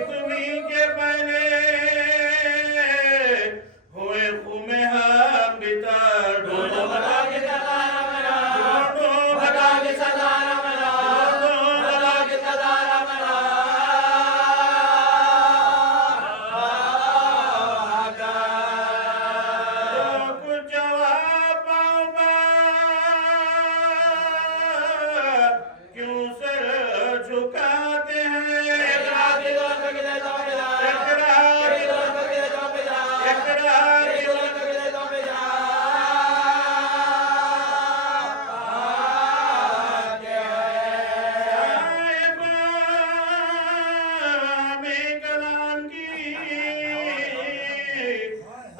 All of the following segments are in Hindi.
तुम्ही के पहले हुए खुमे हम बितर ढूंढो भला के सदारा मेरा ढूंढो भला के सदारा मेरा ढूंढो भला के सदारा मेरा कुछ जवाब पाऊंगा क्यों सर झुकाते हैं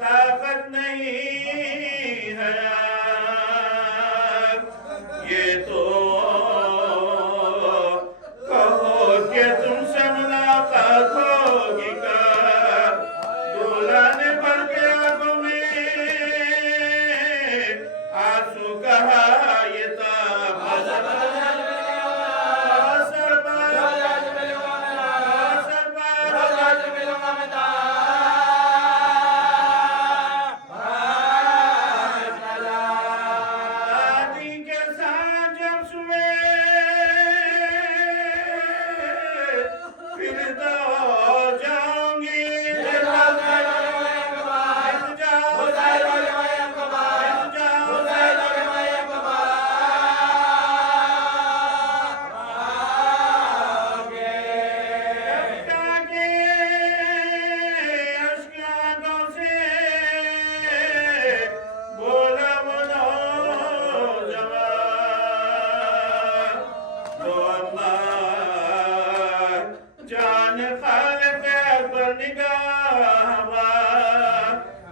ताकत नहीं है ये तो कहो कि तुमसे मुलाकात होगी कब दूल्हा ने भर के आंखों में आंसू कहा ये तब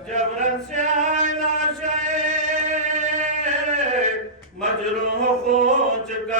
जबरन से आए मजरूह हो चुका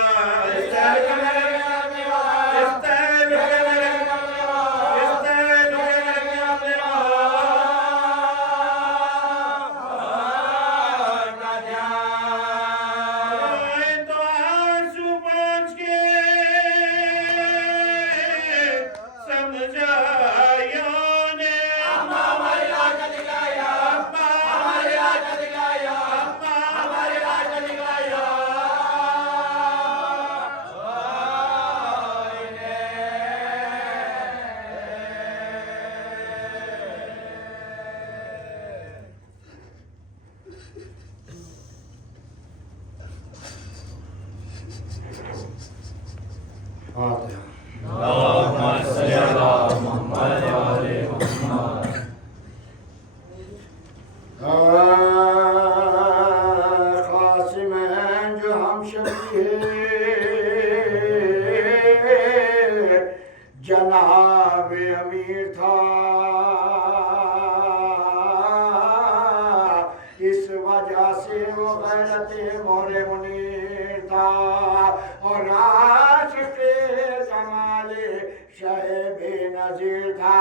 क़ासिम हैं जो हम शबी जनाब अमीर था इस वजह से वो गैरत मोरे मुनीर था और आशिक़ जमाले शाह बेनज़ीर था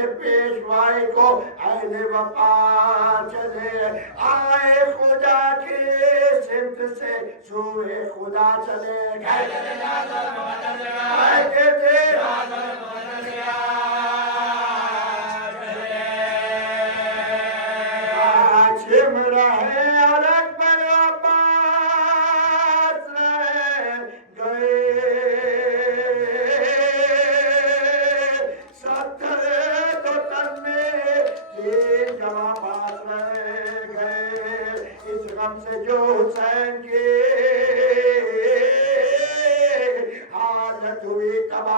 से पेशवाई को अहले वफा चले आए खुदा की सिमत से सूए खुदा चले चिम रहे अलग बराबाद रह गए सत्तर तो तन में तीन जवाबात रह गए इस गम से जो हुसैन की हालत हुई तब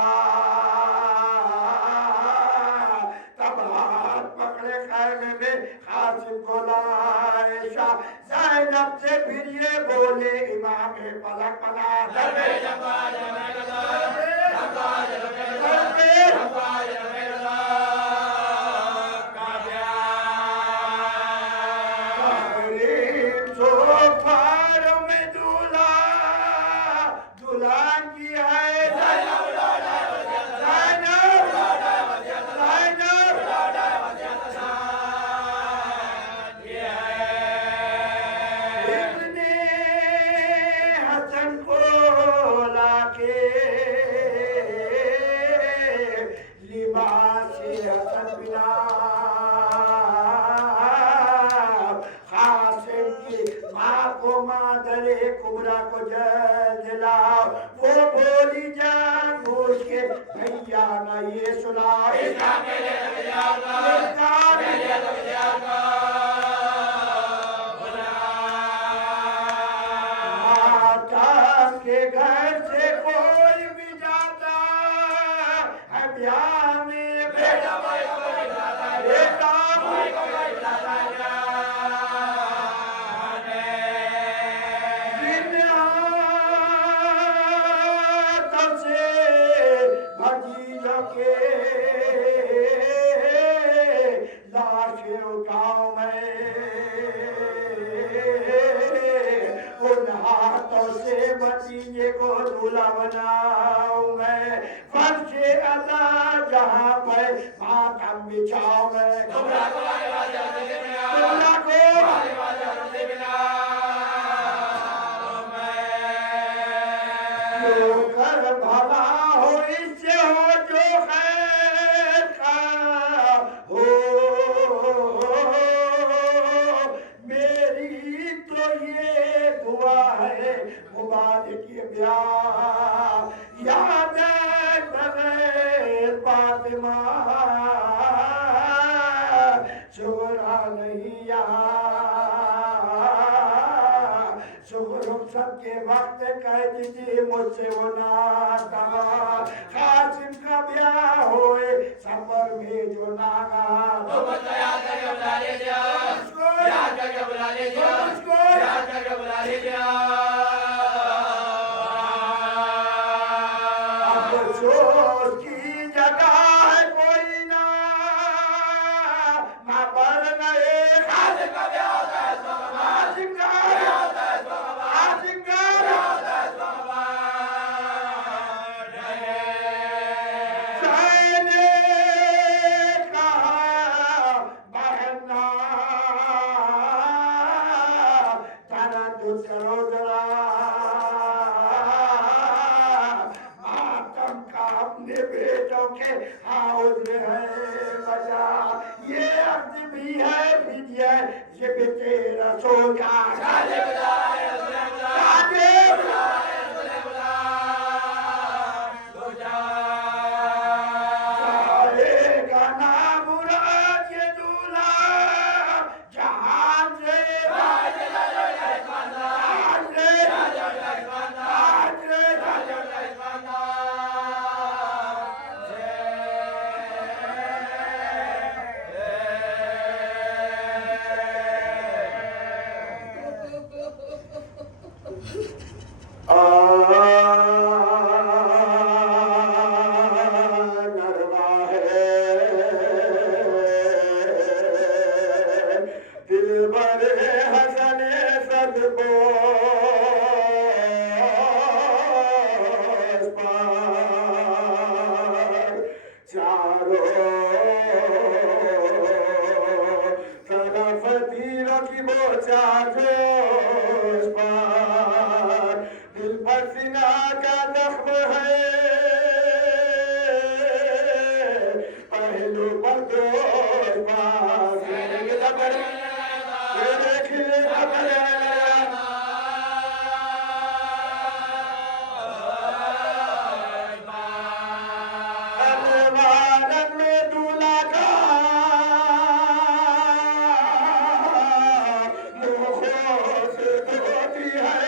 हाथ पकड़े खैमे में कासिम को लाए शाह ज़ैनब से फिर ये बोले इमाम फलक बना दुल्हन की है कुबरा को जल दिलाओ वो बोली जान भूल के भैया ना ये सुनाओ माता के घर से कोई भी जाता है ब्याह में बेटा उठाओ मैं उन हाथों से भतीजे को दूल्हा बनाऊं मैं फर्शे अदा जहाँ पर मातम बिछाओ मैं कुबरा को कर भला हो इससे हो जो खैर का हो मुबारक ब्याह याद बगैर फातिमा शुरा नहीं शुक्र सबके वक्त कह दीजिए मुझसे वो नाता कासिम का ब्याह होए सफर में जो नागा अफसोस की जगह है कोई ना पर नए कासिम का ब्याह होता है ये अर्ज भी है विद्या ये भी तेरा सोचा चारों आजा जोश पर, दिल पर सीना का जख्म है, पहलू पर दोष पर, तेरे खबर में दूल्हा का मुँह से धोती है,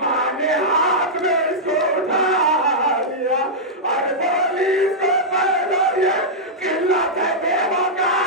माँ ने हाथ में इसको उठा लिया और बोली इसको पहले ये किल्लत है बेवका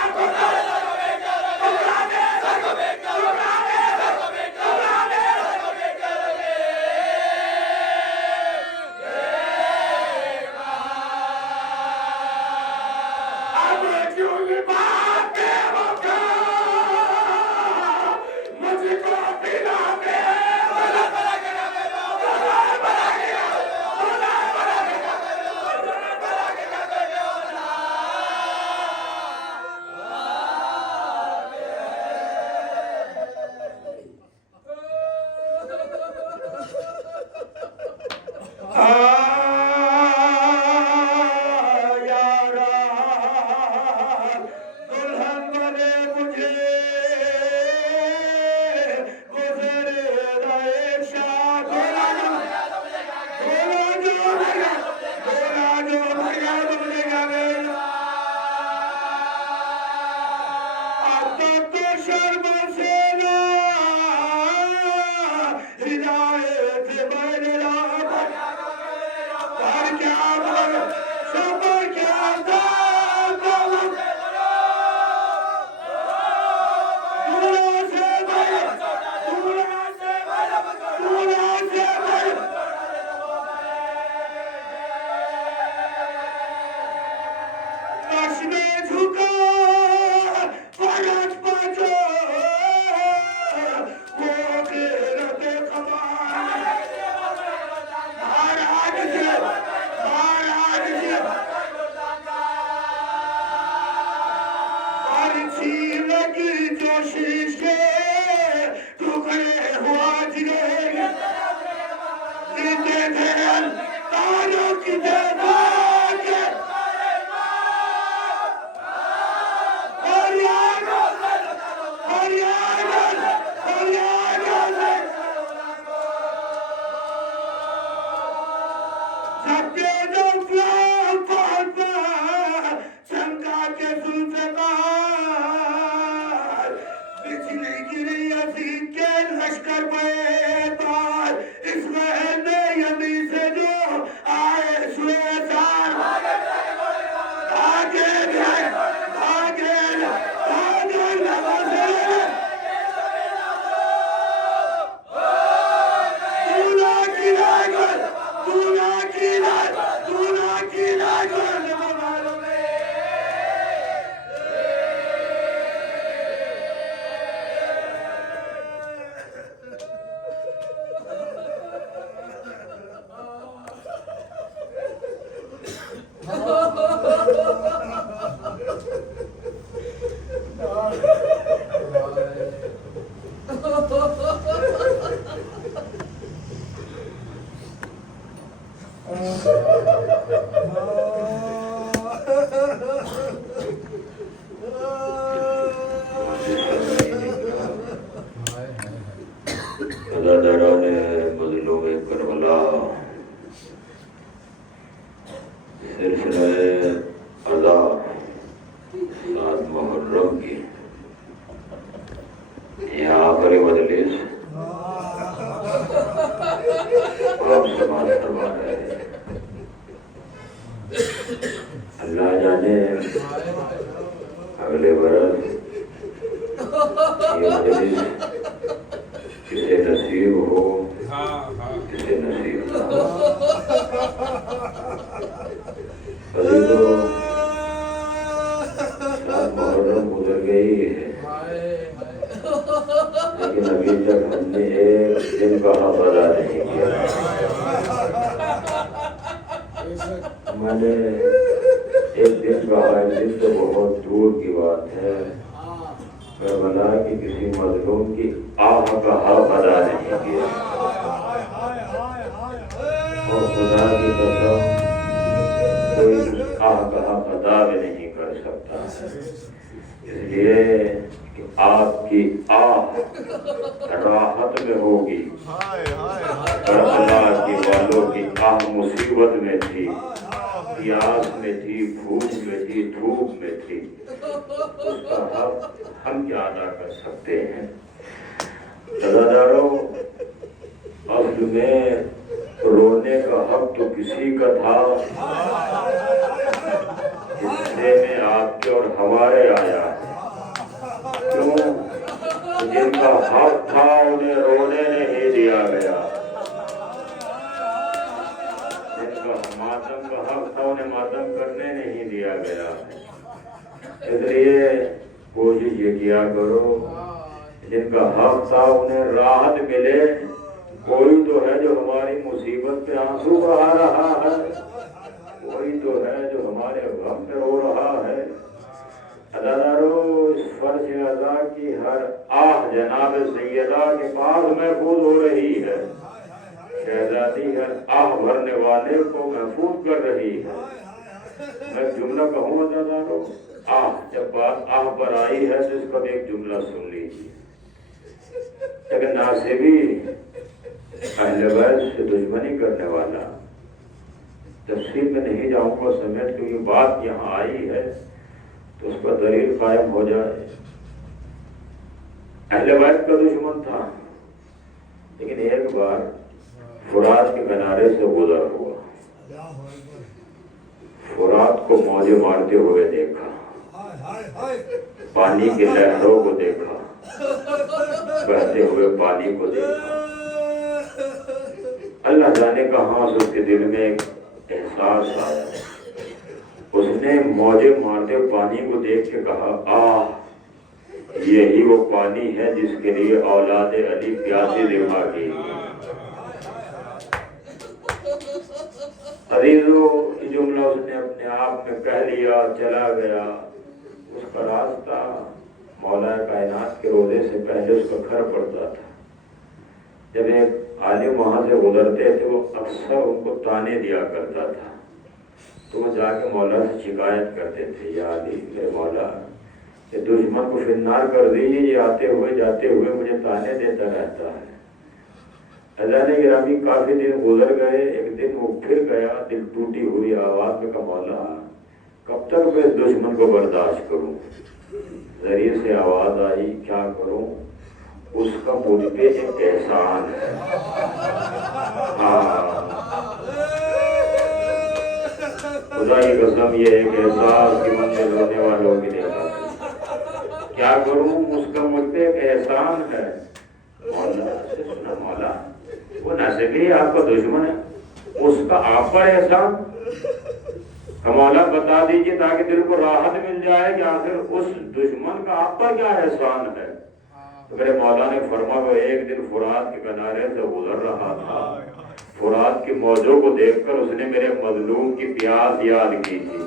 सदादारों, असल में रोने का हक तो किसी का था, हिस्से में आपके और हमारे आया है। क्यों? जिनका हक था उन्हें रोने नहीं दिया गया, जिनका मातम का हक था उन्हें मातम करने नहीं दिया गया। इसलिए कोशिश ये किया करो, जिनका हक था उन्हें राहत मिले। कोई तो है जो हमारी मुसीबत पे आंसू बहा रहा है, कोई तो है जो हमारे गम पे रो रहा है। अदादारो, इस फर्श अदा की हर आह जनाब सैयदा के पास महफूज हो रही है। शहजादी हर आह भरने वाले को महफूज कर रही है। मैं जुमला कहूँ अदादारो, आह, जब बात आह पर आई है तो इसका एक जुमला सुन लीजिए। लेकिन नासिबी अहले बैत से दुश्मनी करने वाला, तफसील में नहीं जाऊंगा समेत, क्योंकि बात यहाँ आई है तो उस पर दलील कायम हो जाए। अहले बैत का दुश्मन था, लेकिन एक बार फुरात के किनारे से गुजर हुआ, फुरात को मौजे मारते हुए देखा, पानी की लहरों को देखा, बहते हुए पानी को देखा। अल्लाह जाने कहां से उसके दिल में एक एहसास आया। उसने मौजे मारते पानी को देख के कहा, आह, यही वो पानी है जिसके लिए औलाद अली प्यासी दिमागी। अजीजों, ये जुमला उसने अपने आप में कह लिया, चला गया। उसका रास्ता मौला कायनात के रोजे से पहले उसका घर पड़ता था। जब एक आलिम वहां से गुजरते थे, वो अक्सर उनको ताने दिया करता था, तो वो जाके मौला से शिकायत करते थे, या अली, मेरे मौला, ये दुश्मन को फिन्नार कर दीजिए, ये आते हुए जाते हुए मुझे ताने देता रहता है। अल्लाह ने गिरामी काफी दिन गुजर गए। एक दिन वो फिर गया, दिल टूटी हुई आवाज में कहा, मौला, कब तक मैं इस दुश्मन को बर्दाश्त करूं? जरिए से आवाज आई, क्या करूं? उसका मुझ पे एक एहसान है। खुदा की कसम, ये एक एहसास की मंजिल रोने वालों की नहीं पाती। क्या करूं? उसका मुझ पे एक एहसान है। मौला से सुना, मौला, वो नासिबी आपका दुश्मन है, उसका आप पर एहसान? मौला बता दीजिए ताकि दिल को राहत मिल जाए कि आखिर उस दुश्मन का आप पर क्या एहसान है। तो मेरे मौला ने फरमाया, एक दिन फुरात के किनारे से गुजर रहा था, फुरात की मौजों को देखकर उसने मेरे मजलूम की प्यास याद की थी।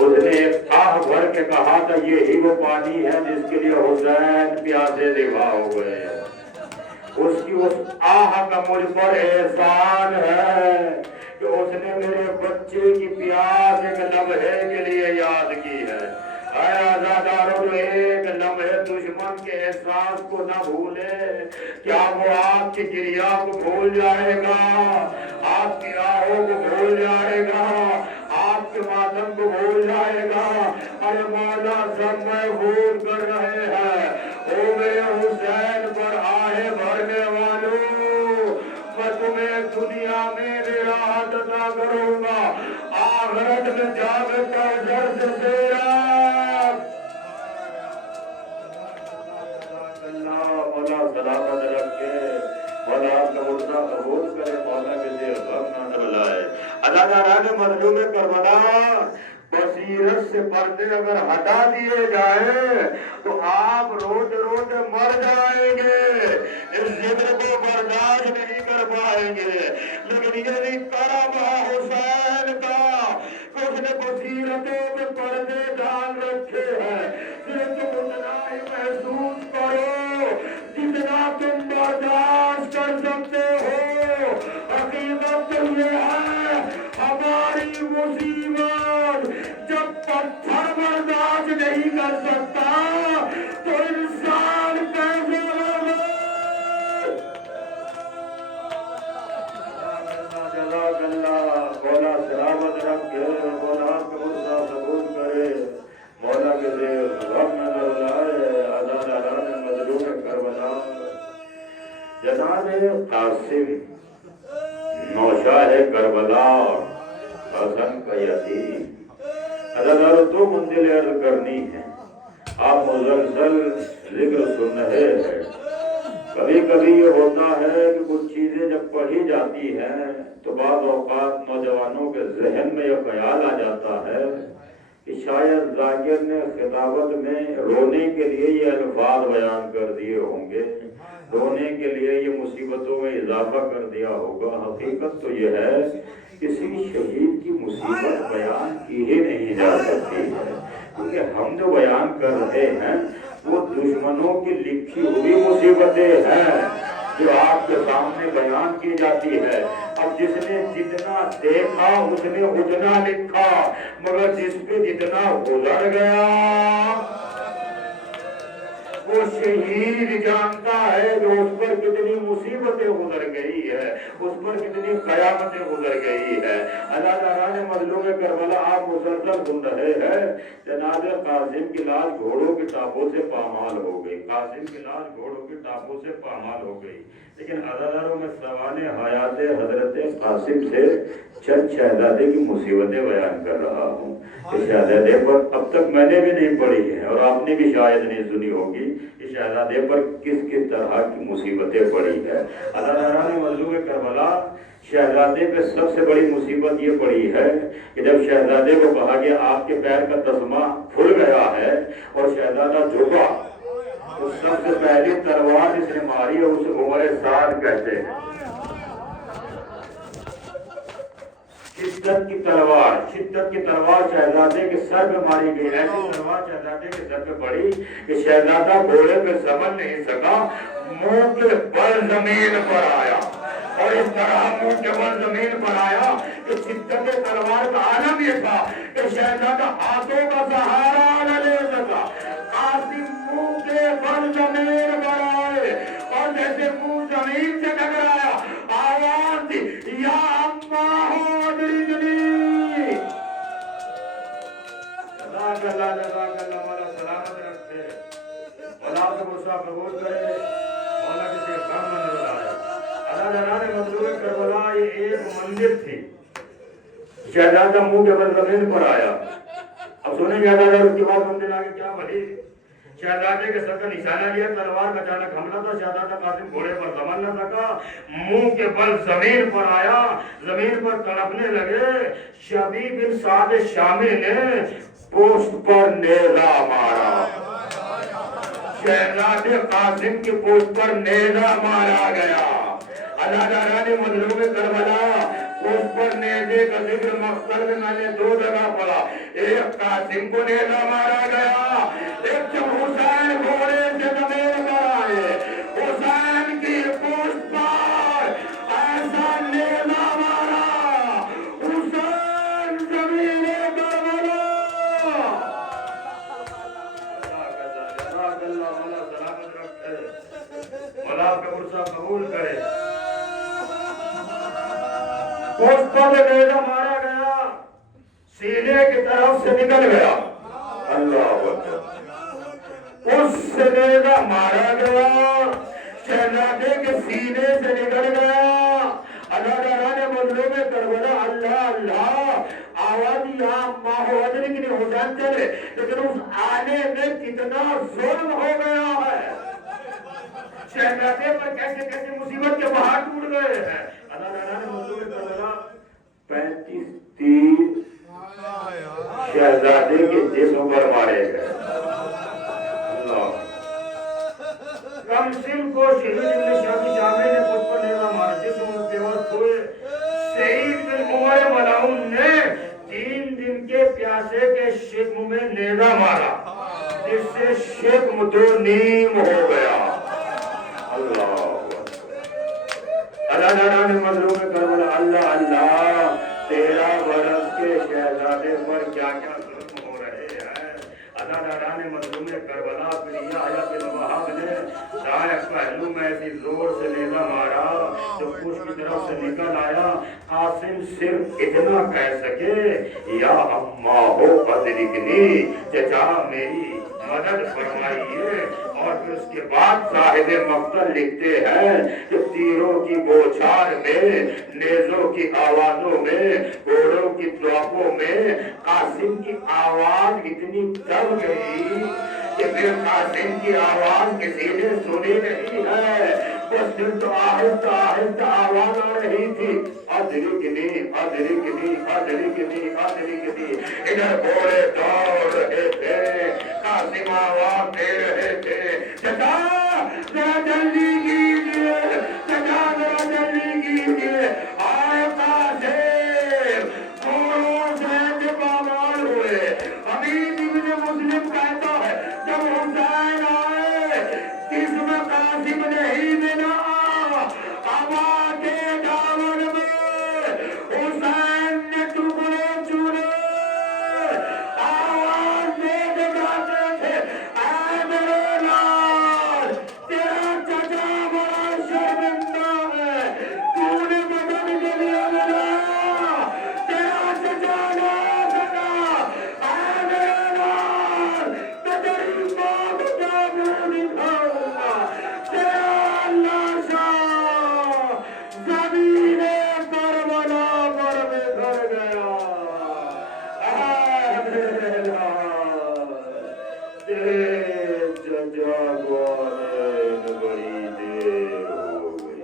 उसने एक आह भर के कहा था, यही वो पानी है जिसके लिए हुसैन प्यासे दिवा हो गए। उसकी उस आह का मुझ पर एहसान है कि उसने मेरे बच्चे की प्यास एक लम्हे के लिए याद की है। आजादारों, जो एक लम्हे दुश्मन के एहसास को न भूले, क्या वो आपकी क्रिया को भूल जाएगा, आपकी राहों को भूल जाएगा, आपके मातम को भूल जाएगा? अरे मौला, सब महफूज कर रहे हैं। ओ मेरे हुसैन पर आहे भरने वालों, मैं तुम्हें दुनिया में भी राहत अता करूंगा, आखिरत में जाकर कौसर से तेरा मौला सलामत रखे, मौला आपका मुर्दा कबूल करे, मौला के लिए गम ना बुलाए। अदाकारा ने मजलूम करबला बसीरत से पर्दे अगर हटा दिए जाए तो आप रोते रोते मर जाएंगे, इस जिक्र को बर्दाश्त नहीं कर पाएंगे। लेकिन यदि करम हुसैन का उसने बसीरतों में पर्दे डाल रखे हैं, सिर्फ तुम उतना ही महसूस करो जितना तुम बर्दाश्त कर सकते हो। हकीकत तो ये है, हमारी मुसीबत जब पत्थर बर्दाश्त नहीं कर सकता तो इंसान कैसे होगा? मौला सलामत रखे, मौला आपका मुर्दा कबूल करे, मौला के लिए गम न लाए। अल्लाह जनाब कासिम नौशाह करबला हसन का यतीम, अल्लाह दो मंजिल अर्ज करनी है। आप मुसलसल जिक्र सुन रहे हैं। कभी कभी ये होता है कि कुछ चीजें जब पढ़ी जाती हैं तो बाद औकात नौजवानों के जहन में यह ख्याल आ जाता है कि शायद जाकिर ने खिताबत में रोने के लिए ये अल्फाज बयान कर दिए होंगे, रोने के लिए ये मुसीबतों में इजाफा कर दिया होगा। हकीकत तो ये है किसी शहीद की मुसीबत बयान की ही नहीं जा सकती है, क्योंकि हम जो बयान कर रहे हैं वो दुश्मनों की लिखी हुई मुसीबतें हैं जो आपके सामने बयान की जाती है। अब जिसने जितना देखा उसने उतना लिखा, मगर जिस पे जितना गुजर गया वो शहीद जानता है जो उस पर कितनी मुसीबतें गुजर गई है, उस पर कितनी कयामतें गुजर गई है। अल्लाह ताला ने मजलूम करबला आप मुसलसल सुन रहे हैं। जनाब कासिम की लाश घोड़ों की टापों से पामाल हो गई, कासिम की लाश घोड़ों की टापों से पामाल हो गई। लेकिन अदालतों में सवाल हयात हजरत कासिम से चंद शहजादे की मुसीबतें बयान कर रहा हूँ। इस शहजादे पर अब तक मैंने भी नहीं पढ़ी है और आपने भी शायद नहीं सुनी होगी इस शहजादे पर किस किस तरह की मुसीबतें पड़ी है। अल्लाह ताला ने मजलूम करबला शहजादे पे सबसे बड़ी मुसीबत ये पड़ी है कि जब शहजादे को कहा कि आपके पैर का तस्मा खुल गया है और शहजादा झुका, तो सबसे पहली तलवार जिसने मारी है उसे उमर साद कहते हैं। शिद्दत की तलवार शहजादे के सर पे मारी गई। ऐसी तलवार शहजादे के सर पे पड़ी कि शहजादा घोड़े पे संभल नहीं सका, मुंह के बल जमीन पर आया और इस तरह मुंह के बल जमीन पर आया कि शिद्दत तलवार का आलम ये था कि शहजादा हाथों का सहारा न ले सका। कासिम मुंह के बल जमीन पर आए और जैसे मुंह जमीन से टकराया आवाज थी या अम्मा हो हमारा सलामत रखे और आपको गुस्सा कबूल करे मौला किसी काम में नजर आए। अल्लाह ताला ने मजलूम करबला ये एक मंदिर थी। शहजादा मुंह के बल जमीन पर आया। अब सुने शहजादा उसके बाद मंदिर आगे क्या बनी। शहजादे के सर का निशाना लिया, तलवार का अचानक हमला था। शहजादा कासिम घोड़े पर संभल न सका, मुंह के बल जमीन पर आया, जमीन पर तड़पने लगे। शबी बिन साद शामी ने पोस्ट पर नेजा मारा। शहजादे कासिम की पोस्ट पर नेजा मारा गया। अल्लाह ताला ने मजलूम करबला पोस्ट पर नेजे का जिक्र मक्तल में मैंने दो जगह पढ़ा। एक कासिम को नेजा मारा गया, एक जब हुसैन घोड़े से जमीन पर आए, हुसैन की पोस्ट पर ऐसा नेजा मारा, हुसैन जमीन करबला। अल्लाह सलामत रखे, मौला आपका गुस्सा कबूल करे। पोस्ट पर नेजा मारा गया, सीने की तरफ से निकल गया। अल्लाह उससे नेजा मारा गया, शहजादे के सीने से निकल गया। अल्लाह ताला ने मजलूम करबला अल्लाह अल्लाह आवाज यहाँ माहौल के लिए हुसैन चले, लेकिन उस आने में कितना जुल्म हो गया है। शहजादे पर कैसे कैसे मुसीबत के पहाड़ टूट गए हैं। अल्लाह ताला ने मजलूम करबला 35 तीर शहजादे के जिस्म पर मारे गए। कमसिल को शहीद इब्न शामी ने खुद पर नेजा मारा, जिस्म बेवस हुए। शहीद बिन उमर मलाउन ने 3 दिन के प्यासे के शिकम में नेजा मारा, जिससे शिकम दो नीम हो गया। अल्लाह अल्लाह ताला ने मजलूम करबला अल्लाह अल्लाह 13 बरस के शहजादे पर क्या क्या जुल्म हो रहे हैं। अल्लाह ताला ने मजलूम करबला फिर याह्या बिन वहाब ने दाएं पहलू में ऐसी जोर से नेजा मारा जो कुछ की तरफ से निकल आया। कासिम सिर्फ इतना कह सके या अम्मा हो अदरिकनी, चचा मेरी मदद फरमाइए। और फिर उसके बाद साहिब मक्तल लिखते हैं कि तीरों की बौछार में, नेजों की आवाजों में, घोड़ों की तोपों में कासिम की आवाज इतनी दब गई कि फिर कासिम की आवाज किसी ने सुनी नहीं है। बस फिर तो आहिस्ता आहिस्ता आवाज आ रही थी, अदरिकनी अदरिकनी अदरिकनी अदरिकनी। इधर घोड़े दौड़ रहे थे, कासिम आवाज दे रहे थे, चचा जरा जल्दी कीजिए, चचा जरा जल्दी कीजिए, आए कासिम। घोड़ों से पामाल हुए। अमीर इब्न मुस्लिम कहता है जब हुसैन आए जिसमें कासिम नहीं मिला, आवाज के दामन में हुसैन ने टुकड़े चुने, आवाज दे गाते थे, ऐ मेरे लाल तेरा चचा बड़ा शर्मिंदा है, तूने मदद के लिए बुलाया, तेरा चचा ना सका, ऐ मेरे लाल मैं तेरी मौत का मुंह दिखाऊंगा, तेरा लाशा ज़मीने करबला पर बिखर गया। ऐ मेरे लाल तेरे चचा को आने में बड़ी देर हो गई।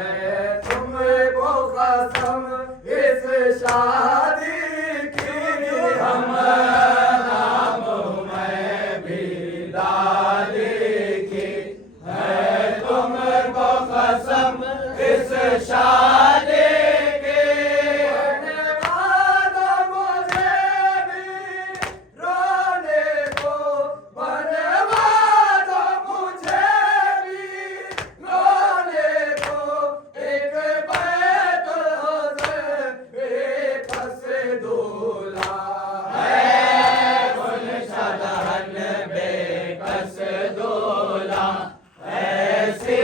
है तुमको कसम इस शादी की हम नाम में भी दादी की है तुमको कसम इस शादी की बनवा दो मुझे भी रोने को बनवा दो मुझे भी रोने को एक बैत बेकस दूल्हा है गुलशन बेकस दूल्हा ऐसे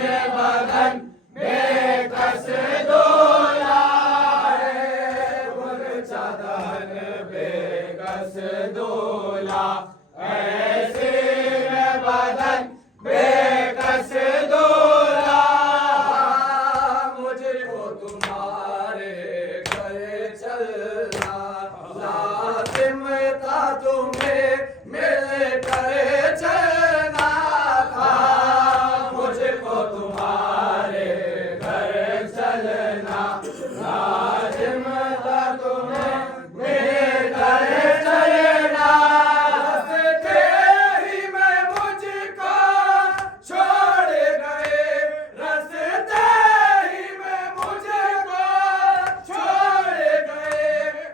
में बदन बेकस दूल्हा है गुलशन बेकस दूल्हा ऐसे में बदन बेकस दूल्हा मुझको तुम्हारे घर चलना लाजिम था तुम्हें मिल कर चलना था मुझको तुम्हारे घर चलना लाजिम था तुम्हें मिल कर चलना रस्ते ही में मुझको छोड़ गए रस्ते ही में मुझको छोड़ गए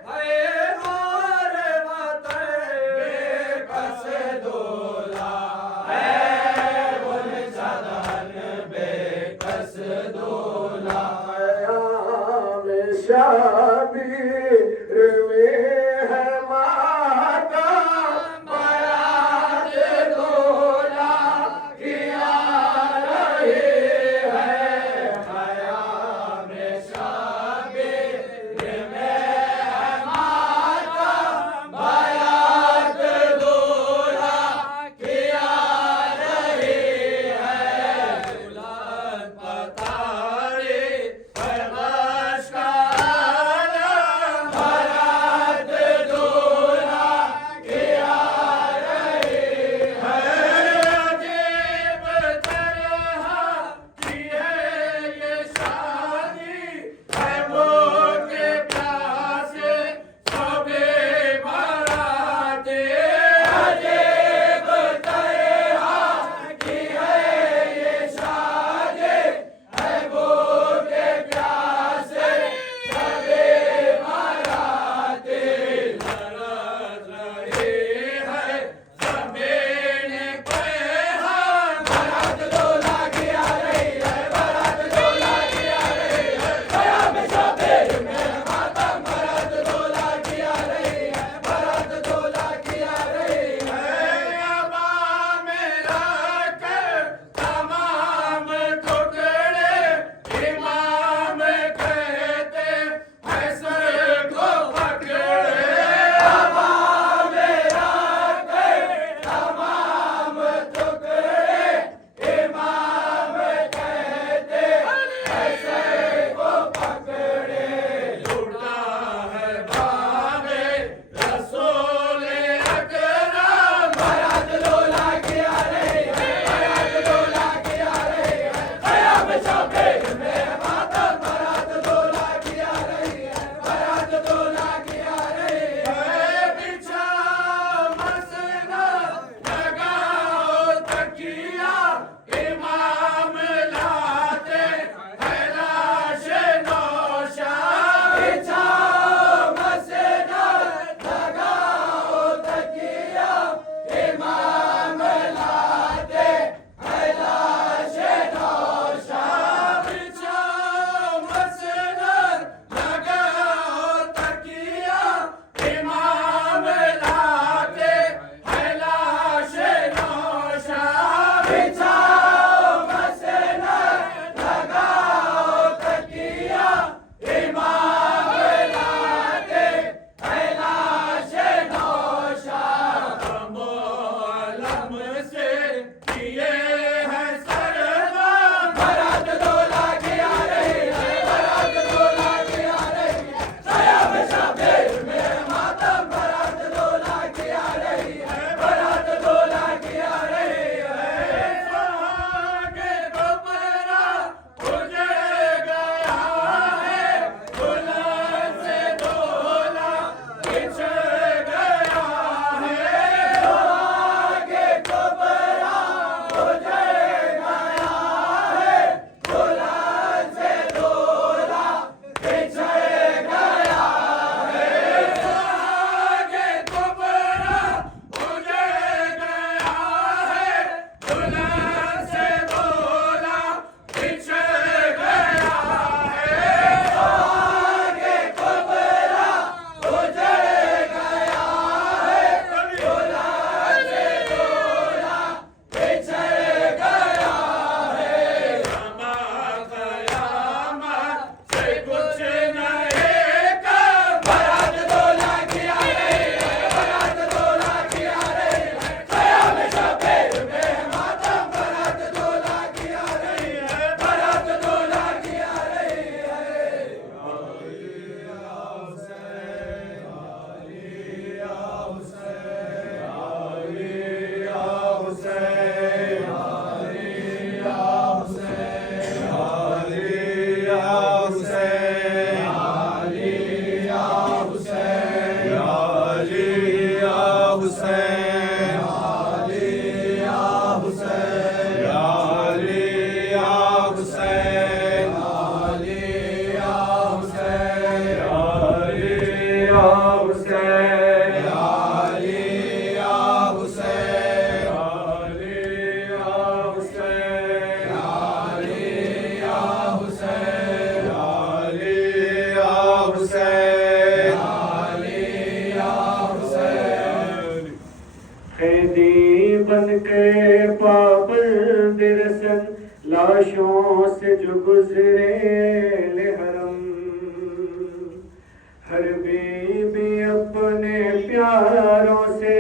है गोर वतन बेकस दूल्हा है गुलशन बेकस दूल्हा शबीर में है माता बारात दूल्हा किया रही है खयाम शबीर में है माता बारात दूल्हा किया रही है दुल्हन पतारे परवश का आलम बारात दूल्हा किया रही है अजीब तरह की है ये शादी है भूखे प्यासे सबे बाराते अजीब तरह की है ये शादी है भूखे प्यासे सबे बाराते लरज रहे हैं सबे ने कहा बारात दूल्हा की आ रही है बारात दूल्हा की आ रही है खयाम शबीर में मातम बारात दूल्हा की आ रही है बारात दूल्हा की आ रही है अबा मेरा कर तमाम टुकड़े इमाम कहते हैं सर को पकड़े अबा मेरा कर तमाम टुकड़े इमाम कहते हैं सर को पकड़े लूटा है बाबे रसूल अकरम बारात दूल्हा की आ रही है बारात दूल्हा की आ रही है खयाम शबीर में मातम बारात दूल्हा की आ रही है बारात दूल्हा की आ रही है बिछा मसना लगाओ तकिया इमाम लाते हैं लाश नौशा बिछा मसना लगाओ तकिया इमाम लाते हैं लाश नौशा लाशों से जो गुजरे ले हरम, हर बीबी अपने प्यारों से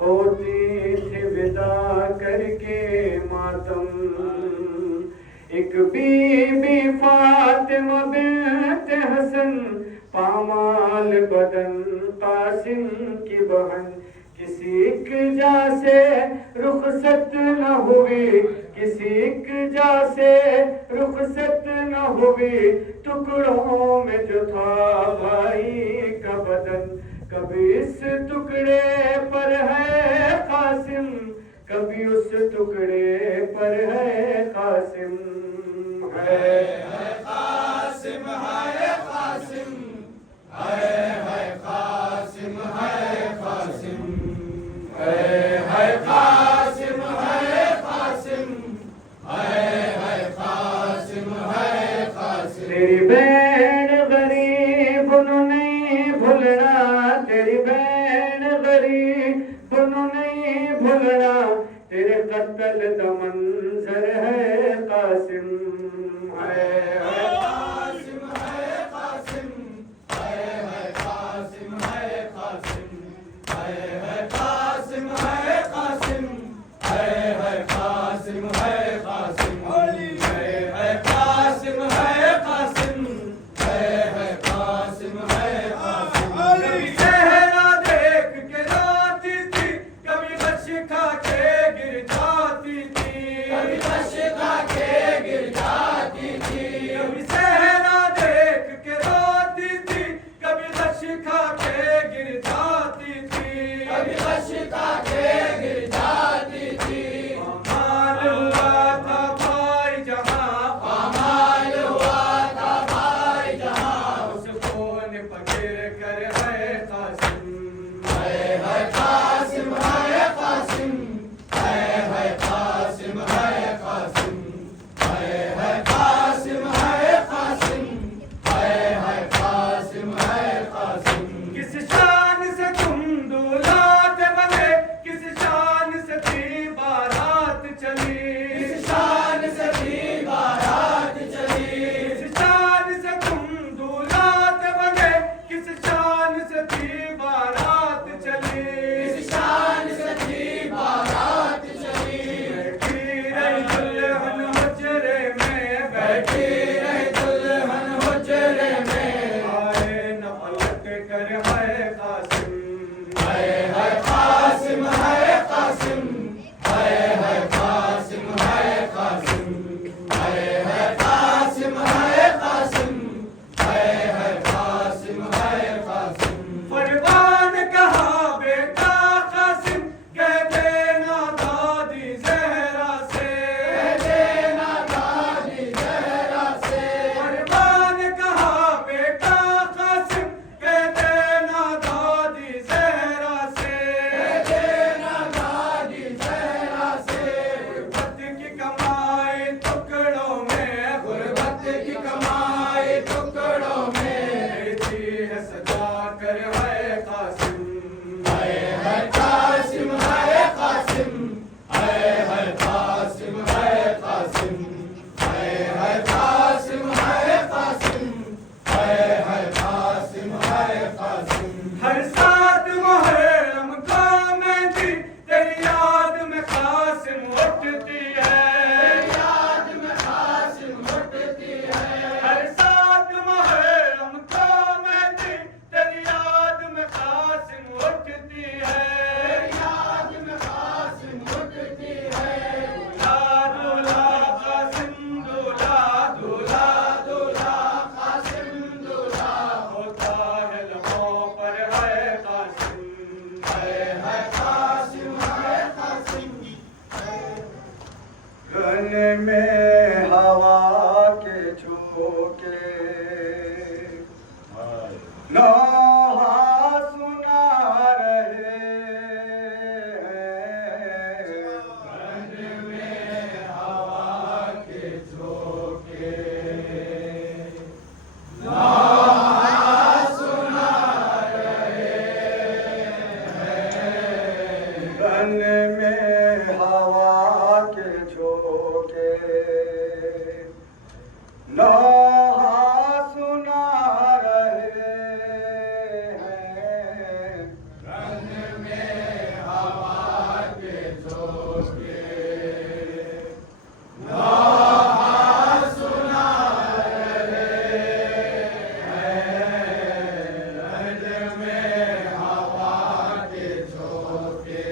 होती थी विदा करके मातम। एक बीबी फातिमा बिन्त हसन, पामाल बदन कासिम की बहन, किसी की जा से रुखसत न हुई, किसी की जा से रुखसत न हुई, टुकड़ों में जो था भाई का बदन। कभी इस टुकड़े पर है कासिम, कभी उस टुकड़े पर है कासिम। है कासिम, है कासिम, है कासिम, है कासिम, है कासिम, है कासिम, है कासिम, है कासिम। तेरी बहन गरीब नहीं भूलना, तेरी बहन गरीब नहीं भूलना, तेरे कत्ल का मंजर है कासिम। है कासिम, है कासिम, है कासिम, है कासिम, है कासिम, है कासिम, है कासिम, है कासिम, है कासिम, है कासिम, है कासिम, है कासिम। कभी चेहरा देख के रोती थी, कभी गश खा के गिर जाती थी, कभी गश खा के गिर जाती लोहा सुना रहे हैं रन में हवा के झोंके लोहा सुना रहे हैं रन में हवा के झोंके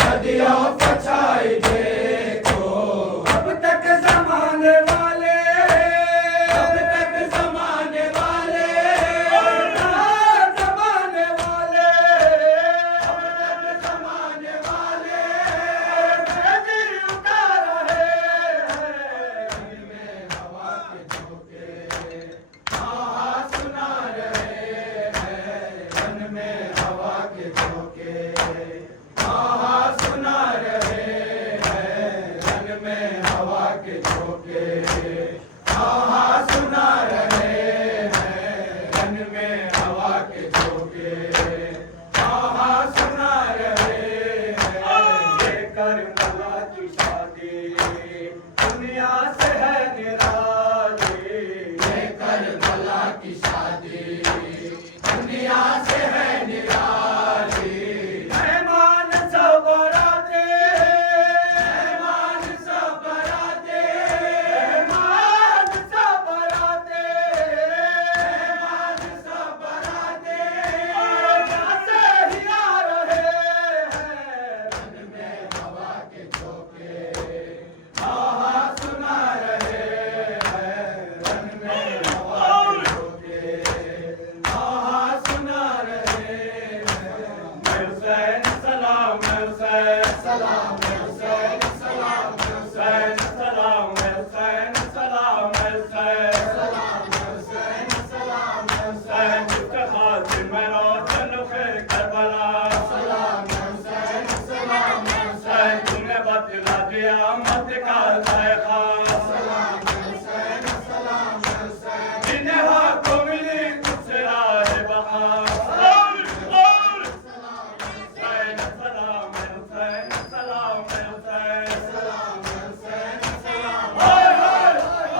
सदियों पछाई